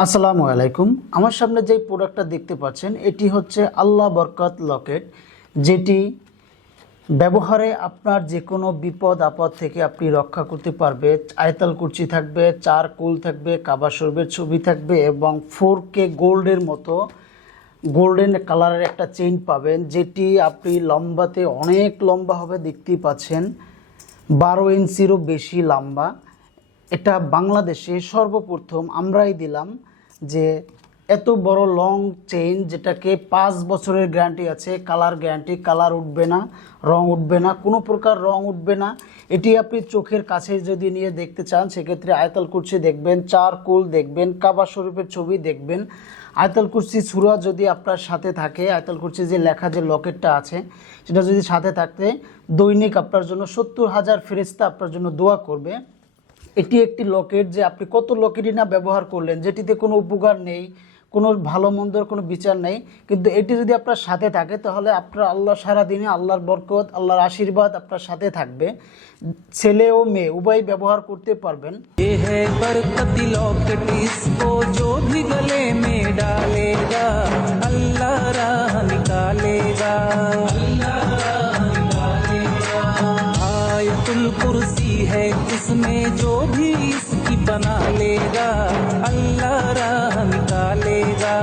আসসালামু আলাইকুম। আমার সামনে যে প্রোডাক্টটা দেখতে পাচ্ছেন এটি হচ্ছে আল্লাহ বরকত লকেট, যেটি ব্যবহারে আপনার যে কোনো বিপদ আপদ থেকে আপনি রক্ষা করতে পারবে। আয়তাল কুরসি থাকবে, চারকোল থাকবে, কাবা শরীফের ছবি থাকবে এবং 4K গোল্ডের মতো গোল্ডেন কালারের একটা চেইন পাবেন, যেটি আপনি লম্বাতে অনেক লম্বা হবে, দেখতেই পাচ্ছেন 12 ইঞ্চিরও বেশি লম্বা। এটা বাংলাদেশে সর্বপ্রথম আমরাই দিলাম, যে এত বড় লং চেইন, যেটাকে 5 বছরের গ্যারান্টি আছে, কালার গ্যারান্টি, কালার উঠবে না, রং উঠবে না, কোনো প্রকার রং উঠবে না। এটি আপনি চোখের কাছে যদি নিয়ে দেখতে চান সেক্ষেত্রে আয়তাল কুরসি দেখবেন, চারকোল দেখবেন, কাবা শরীফের ছবি দেখবেন। আয়তাল কুরসি সূরা যদি আপনার সাথে থাকে, আয়তাল কুরসি যে লেখা যে লকেটটা আছে সেটা যদি সাথে থাকতে, দৈনিক আপনার জন্য 70,000 ফেরেশতা আপনার জন্য দোয়া করবে। এটি একটি লকেট যে আপনি কত লকেটই না ব্যবহার করলেন, যেটিতে কোনো উপকার নেই, কোনো ভালো মন্দর কোনো বিচার নেই, কিন্তু এটি যদি আপনার সাথে থাকে তাহলে আপনার আল্লাহ সারাদিনে আল্লাহর বরকত, আল্লাহর আশীর্বাদ আপনার সাথে থাকবে। ছেলে ও মেয়ে উভয় ব্যবহার করতে পারবেন। ये है बरकती लॉकेट, इसको जो भी गले में डालेगा अल्लाह राह निकालेगा। आयतुल कुर्सी है इसमें, जो भी इसकी बना लेगा अल्लाह राह निकालेगा।